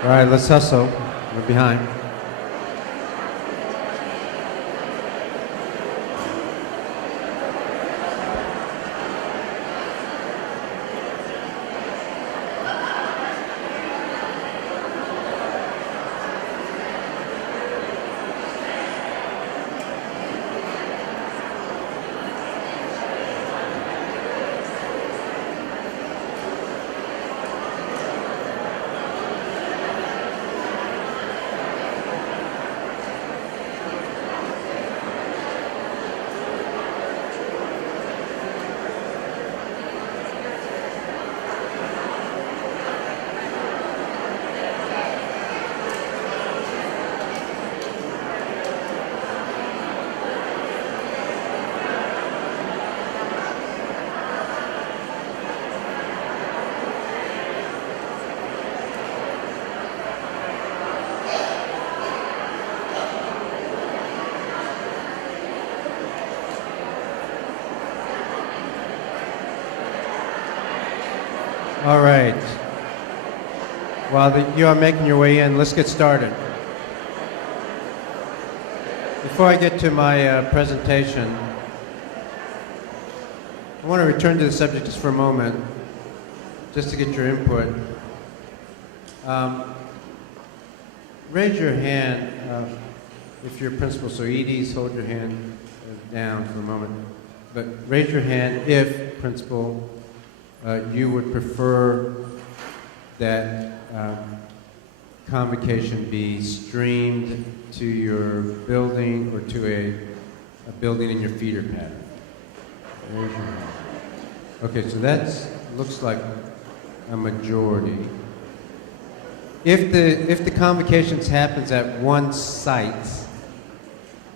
All right, let's hustle. We're behind. All right. While you are making your way in, let's get started. Before I get to my presentation, I want to return to the subject just for a moment, just to get your input. Raise your hand if you're a principal. So EDs, hold your hand down for a moment. But raise your hand if, principal, you would prefer that convocation be streamed to your building or to a building in your feeder pattern. Raise your hand. Okay, so that looks like a majority. If the convocations happens at one site,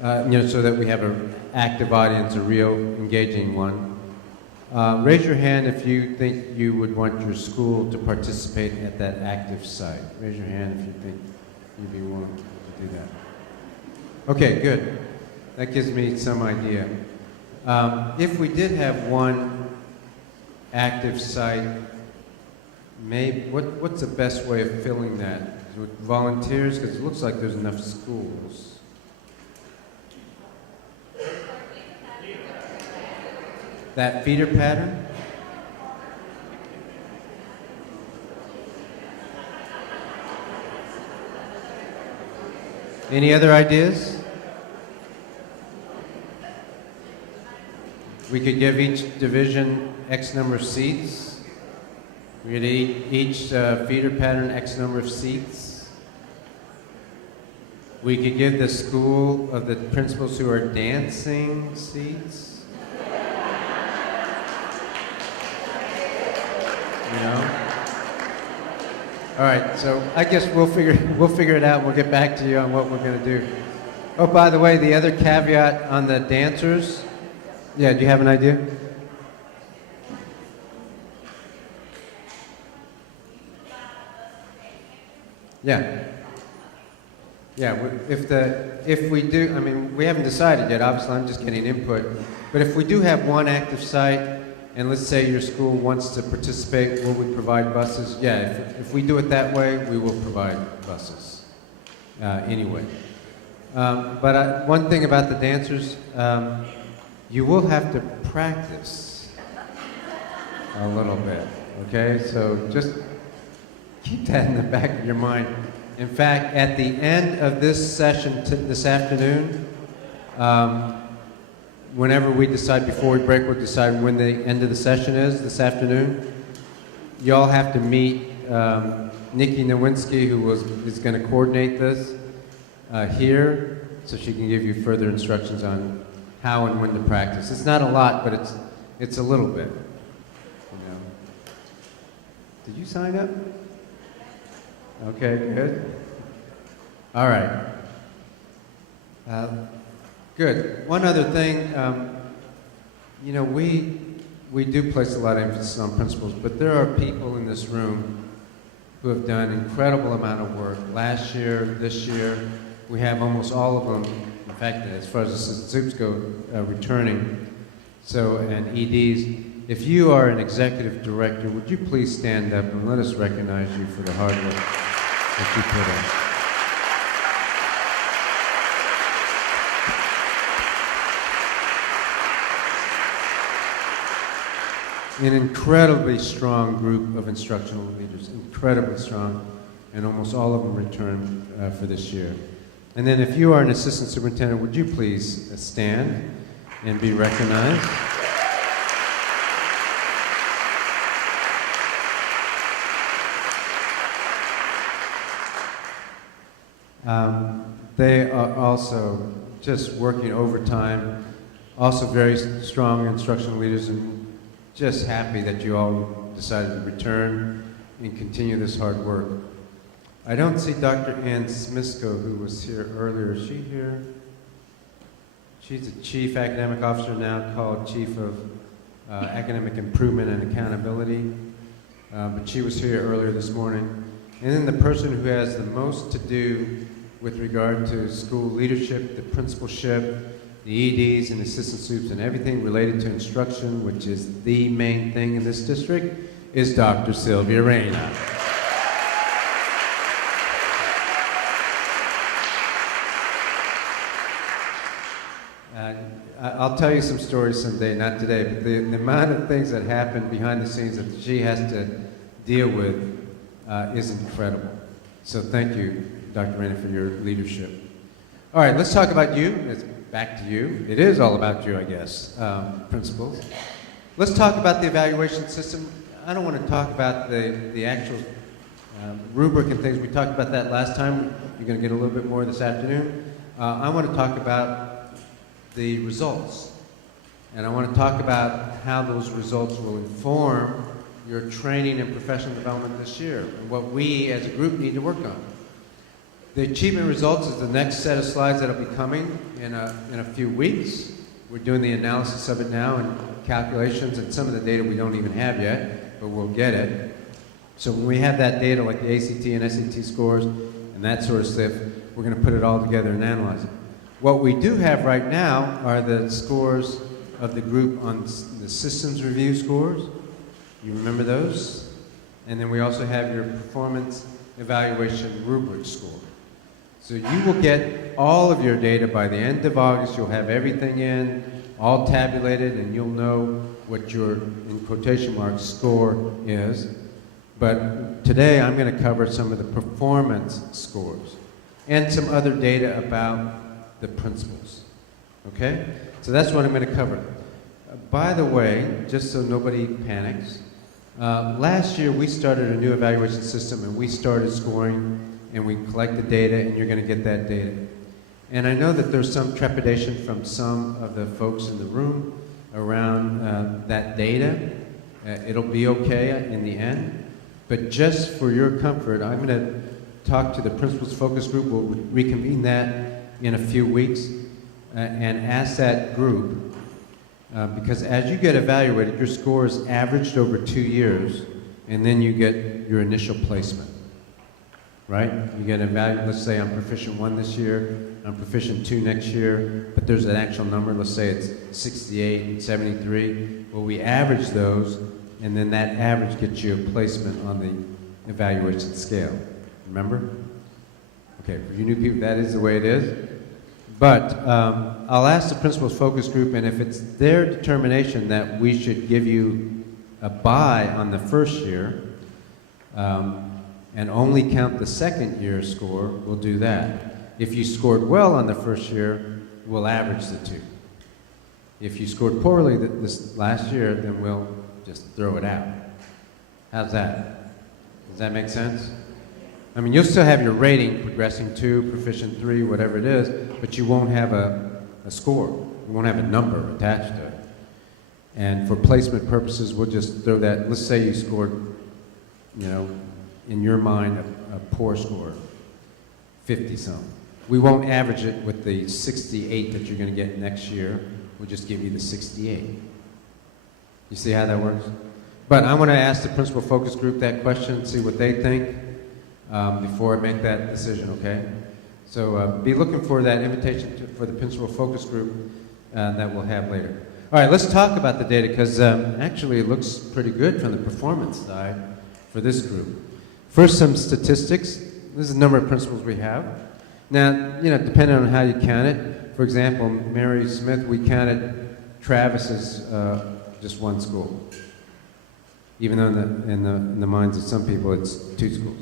so that we have an active audience, a real engaging one. Raise your hand if you think you would want your school to participate at that active site. Raise your hand if you think you'd be willing to do that. Okay, good. That gives me some idea. If we did have one active site, what's the best way of filling that? With volunteers? Because it looks like there's enough schools. That feeder pattern? Any other ideas? We could give each division X number of seats. We could each feeder pattern X number of seats. We could give the school of the principals who are dancing seats. All right, so I guess we'll figure it out. We'll get back to you on what we're going to do. Oh, by the way, the other caveat on the dancers. Yeah, do you have an idea? Yeah. Yeah, if we do, I mean, we haven't decided yet. Obviously, I'm just getting input. But if we do have one active site, and let's say your school wants to participate, will we provide buses? Yeah, if we do it that way, we will provide buses anyway. But one thing about the dancers, you will have to practice a little bit, okay? So just keep that in the back of your mind. In fact, at the end of this session this afternoon, whenever we decide, before we break, we'll decide when the end of the session is this afternoon. Y'all have to meet Nikki Nowinski, who is going to coordinate this here, so she can give you further instructions on how and when to practice. It's not a lot, but it's a little bit. Did you sign up? Okay, good. All right. Good. One other thing, we do place a lot of emphasis on principles, but there are people in this room who have done an incredible amount of work. Last year, this year, we have almost all of them, in fact, as far as the Zoops go, returning. So, and EDs. If you are an executive director, would you please stand up and let us recognize you for the hard work? that you put in. An incredibly strong group of instructional leaders, incredibly strong, and almost all of them returned for this year. And then if you are an assistant superintendent, would you please stand and be recognized? They are also just working overtime, also very strong instructional leaders, and just happy that you all decided to return and continue this hard work. I don't see Dr. Ann Smisko, who was here earlier. Is she here? She's the Chief Academic Officer now, called Chief of Academic Improvement and Accountability. But she was here earlier this morning. And then the person who has the most to do with regard to school leadership, the principalship, the EDs and assistant supes and everything related to instruction, which is the main thing in this district, is Dr. Sylvia Reyna. I'll tell you some stories someday, not today, but the amount of things that happen behind the scenes that she has to deal with is incredible. So thank you, Dr. Reyna, for your leadership. All right, let's talk about you. It's back to you. It is all about you, I guess, principals. Let's talk about the evaluation system. I don't want to talk about the actual rubric and things. We talked about that last time. You're going to get a little bit more this afternoon. I want to talk about the results. And I want to talk about how those results will inform your training and professional development this year, and what we as a group need to work on. The achievement results is the next set of slides that will be coming in a few weeks. We're doing the analysis of it now and calculations and some of the data we don't even have yet, but we'll get it. So when we have that data, like the ACT and SAT scores and that sort of stuff, we're going to put it all together and analyze it. What we do have right now are the scores of the group on the systems review scores. You remember those? And then we also have your performance evaluation rubric score. So you will get all of your data by the end of August. You'll have everything in, all tabulated, and you'll know what your, in quotation marks, score is. But today I'm going to cover some of the performance scores and some other data about the principals. Okay? So that's what I'm going to cover. By the way, just so nobody panics, last year we started a new evaluation system and we started scoring and we collect the data and you're going to get that data. And I know that there's some trepidation from some of the folks in the room around that data. It'll be okay in the end. But just for your comfort, I'm going to talk to the principals focus group. We'll reconvene that in a few weeks and ask that group, because as you get evaluated, your score is averaged over 2 years, and then you get your initial placement, right? You get evaluated, let's say I'm proficient 1 this year, I'm proficient 2 next year, but there's an actual number, let's say it's 68, 73. Well, we average those, and then that average gets you a placement on the evaluation scale. Remember? Okay, for you new people, that is the way it is. But I'll ask the principal's focus group, and if it's their determination that we should give you a buy on the first year and only count the second year score, we'll do that. If you scored well on the first year, we'll average the 2. If you scored poorly this last year, then we'll just throw it out. How's that? Does that make sense? I mean, you'll still have your rating, progressing 2, proficient 3, whatever it is, but you won't have a score. You won't have a number attached to it. And for placement purposes, we'll just throw that. Let's say you scored, you know, in your mind, a poor score, 50-some. We won't average it with the 68 that you're going to get next year. We'll just give you the 68. You see how that works? But I want to ask the principal focus group that question, see what they think. Before I make that decision, okay? So be looking for that invitation for the principal focus group that we'll have later. All right, let's talk about the data, because actually it looks pretty good from the performance side for this group. First, some statistics. This is the number of principals we have. Now, you know, depending on how you count it, for example, Mary Smith, we counted Travis as just one school. Even though in the minds of some people it's two schools.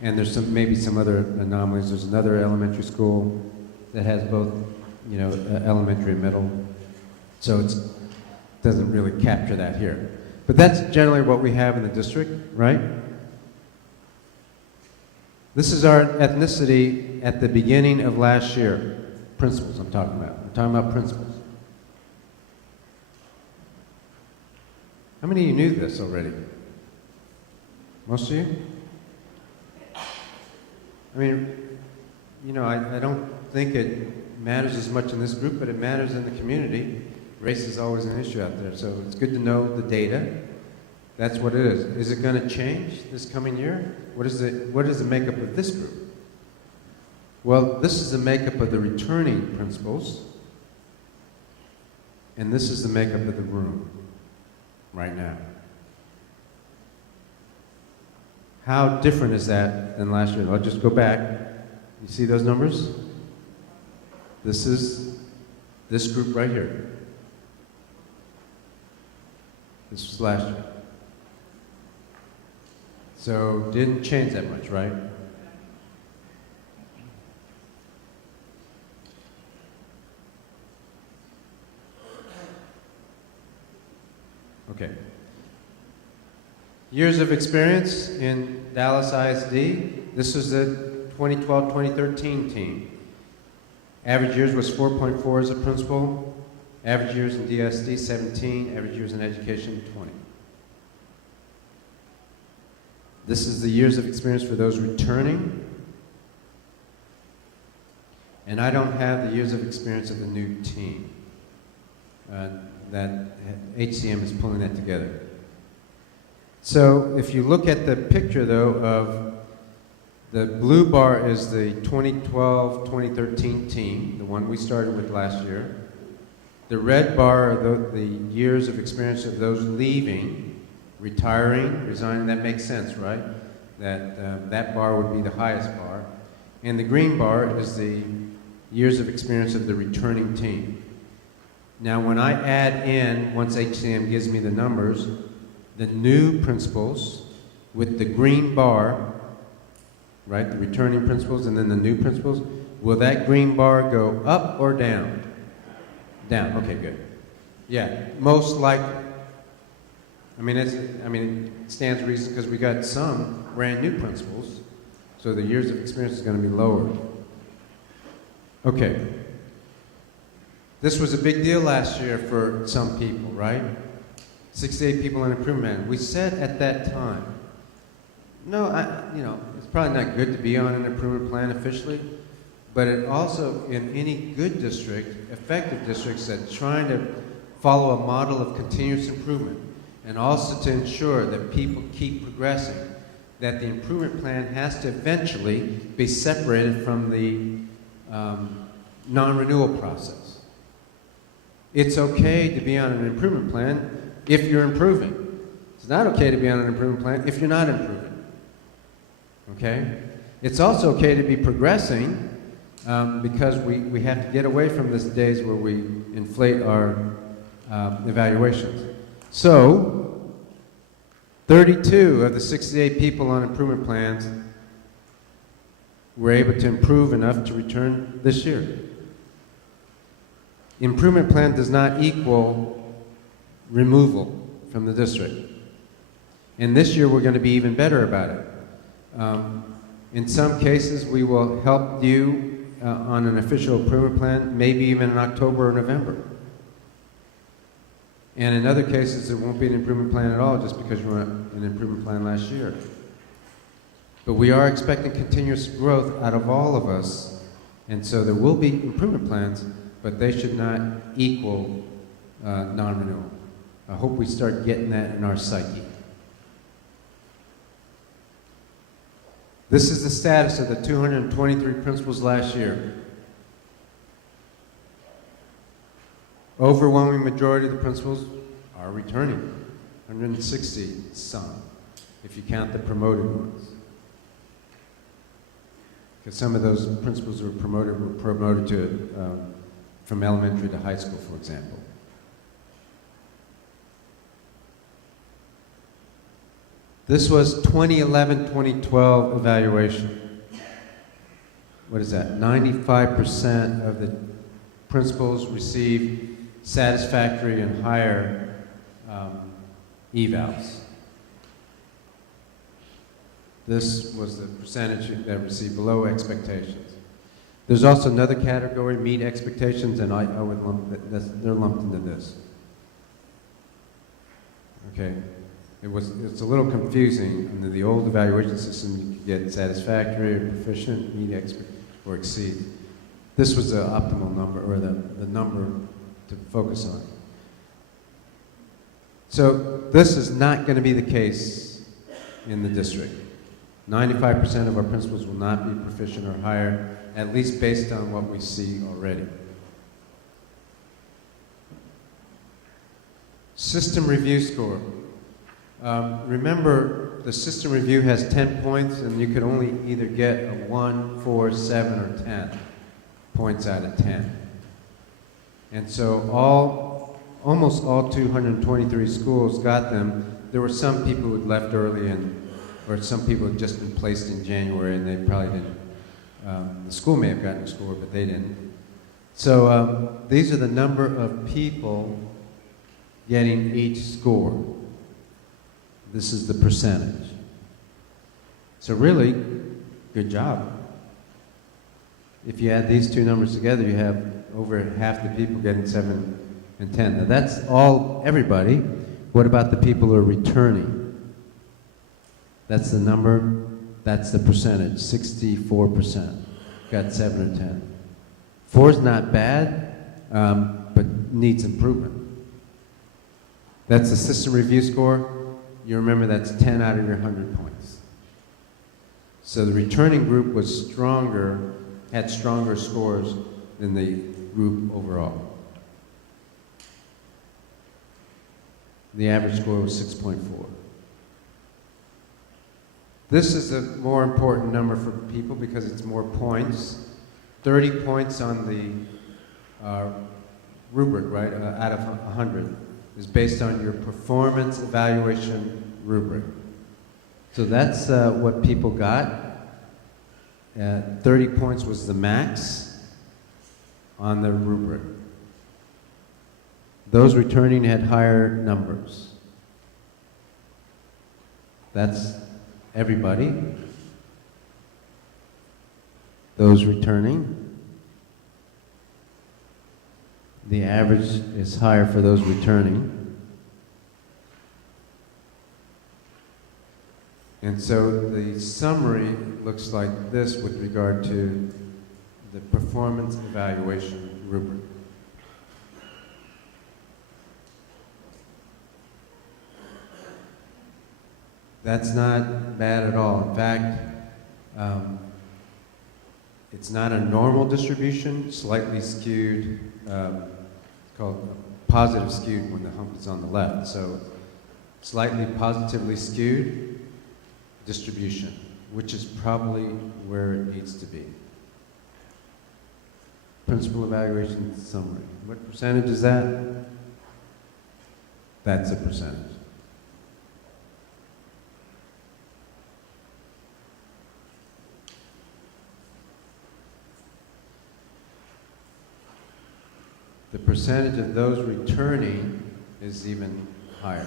And there's maybe some other anomalies. There's another elementary school that has both, you know, elementary and middle. So it doesn't really capture that here. But that's generally what we have in the district, right? This is our ethnicity at the beginning of last year. Principals I'm talking about. I'm talking about principals. How many of you knew this already? Most of you? I mean, you know, I don't think it matters as much in this group, but it matters in the community. Race is always an issue out there, so it's good to know the data. That's what it is. Is it going to change this coming year? What is the makeup of this group? Well, this is the makeup of the returning principals, and this is the makeup of the room right now. How different is that than last year? I'll just go back. You see those numbers? This is this group right here. This was last year. So didn't change that much, right? Okay. Years of experience in Dallas ISD. This was the 2012-2013 team. Average years was 4.4 as a principal. Average years in DSD, 17. Average years in education, 20. This is the years of experience for those returning. And I don't have the years of experience of the new team. That HCM is pulling that together. So if you look at the picture, though, of the blue bar is the 2012-2013 team, the one we started with last year. The red bar are the years of experience of those leaving, retiring, resigning. That makes sense, right? That bar would be the highest bar. And the green bar is the years of experience of the returning team. Now, when I add in, once HCM gives me the numbers, the new principals with the green bar, right, the returning principals and then the new principals, will that green bar go up or down? Down, okay, good. Yeah, most likely. I mean, it stands to reason because we got some brand new principals, so the years of experience is going to be lowered. Okay. This was a big deal last year for some people, right? 68 people on improvement plan. We said at that time, no, it's probably not good to be on an improvement plan officially, but it also, in any good district, effective districts that's trying to follow a model of continuous improvement, and also to ensure that people keep progressing, that the improvement plan has to eventually be separated from the non-renewal process. It's okay to be on an improvement plan if you're improving. It's not okay to be on an improvement plan if you're not improving. Okay? It's also okay to be progressing because we have to get away from these days where we inflate our evaluations. So, 32 of the 68 people on improvement plans were able to improve enough to return this year. Improvement plan does not equal removal from the district. And this year we're going to be even better about it. In some cases we will help you on an official improvement plan, maybe even in October or November. And in other cases it won't be an improvement plan at all just because you were on an improvement plan last year. But we are expecting continuous growth out of all of us, and so there will be improvement plans, but they should not equal non-renewal. I hope we start getting that in our psyche. This is the status of the 223 principals last year. Overwhelming majority of the principals are returning, 160 some, if you count the promoted ones. because some of those principals were promoted to, from elementary to high school, for example. This was 2011-2012 evaluation. What is that? 95% of the principals received satisfactory and higher evals. This was the percentage that received below expectations. There's also another category, meet expectations, and I would lump they're lumped into this. Okay, it's a little confusing. Under the old evaluation system, you could get satisfactory or proficient, meet or exceed. This was the optimal number, or the number to focus on. So this is not going to be the case in the district. 95% of our principals will not be proficient or higher, at least based on what we see already. System review score. Remember, the system review has 10 points, and you could only either get a 1, 4, 7, or 10 points out of 10. And so almost all 223 schools got them. There were some people who had left early, or some people had just been placed in January, and they probably didn't. The school may have gotten a score, but they didn't. So these are the number of people getting each score. This is the percentage. So really, good job. If you add these two numbers together, you have over half the people getting 7 and 10. Now that's everybody. What about the people who are returning? That's the number, that's the percentage, 64% got 7 or 10. 4 is not bad, but needs improvement. That's the system review score. You remember that's 10 out of your 100 points. So the returning group was stronger, had stronger scores than the group overall. The average score was 6.4. This is a more important number for people because it's more points. 30 points on the rubric, right, out of 100 is based on your performance evaluation rubric. So that's what people got. 30 points was the max on the rubric. Those returning had higher numbers. That's everybody. Those returning. The average is higher for those returning. And so the summary looks like this with regard to the performance evaluation rubric. That's not bad at all. In fact, it's not a normal distribution, slightly skewed, called positive skewed when the hump is on the left. So slightly positively skewed distribution, which is probably where it needs to be. Principal evaluation summary. What percentage is that? That's a percentage. The percentage of those returning is even higher.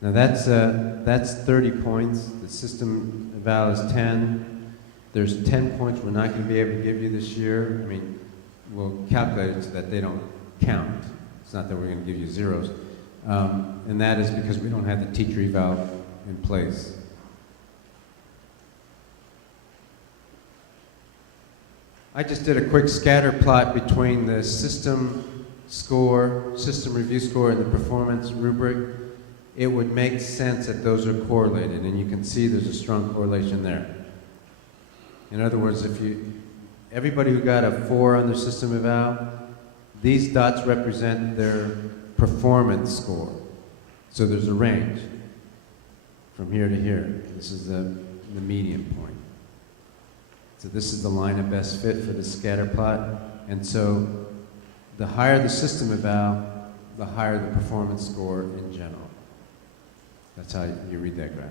Now that's 30 points. The system eval is 10. There's 10 points we're not going to be able to give you this year. I mean, we'll calculate it so that they don't count. It's not that we're going to give you zeros. And that is because we don't have the teacher eval in place. I just did a quick scatter plot between the system score, system review score, and the performance rubric. It would make sense that those are correlated, and you can see there's a strong correlation there. In other words, everybody who got a 4 on their system eval, these dots represent their performance score. So there's a range from here to here. This is the median point. So this is the line of best fit for the scatter plot. And so the higher the system eval, the higher the performance score in general. That's how you read that graph.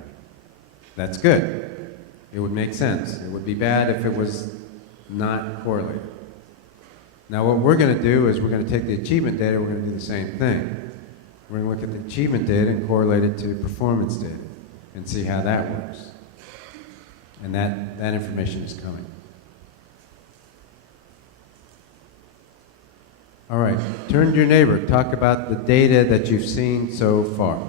That's good. It would make sense. It would be bad if it was not correlated. Now what we're going to do is we're going to take the achievement data, we're going to do the same thing. We're going to look at the achievement data and correlate it to performance data and see how that works. And that information is coming. All right, turn to your neighbor. Talk about the data that you've seen so far.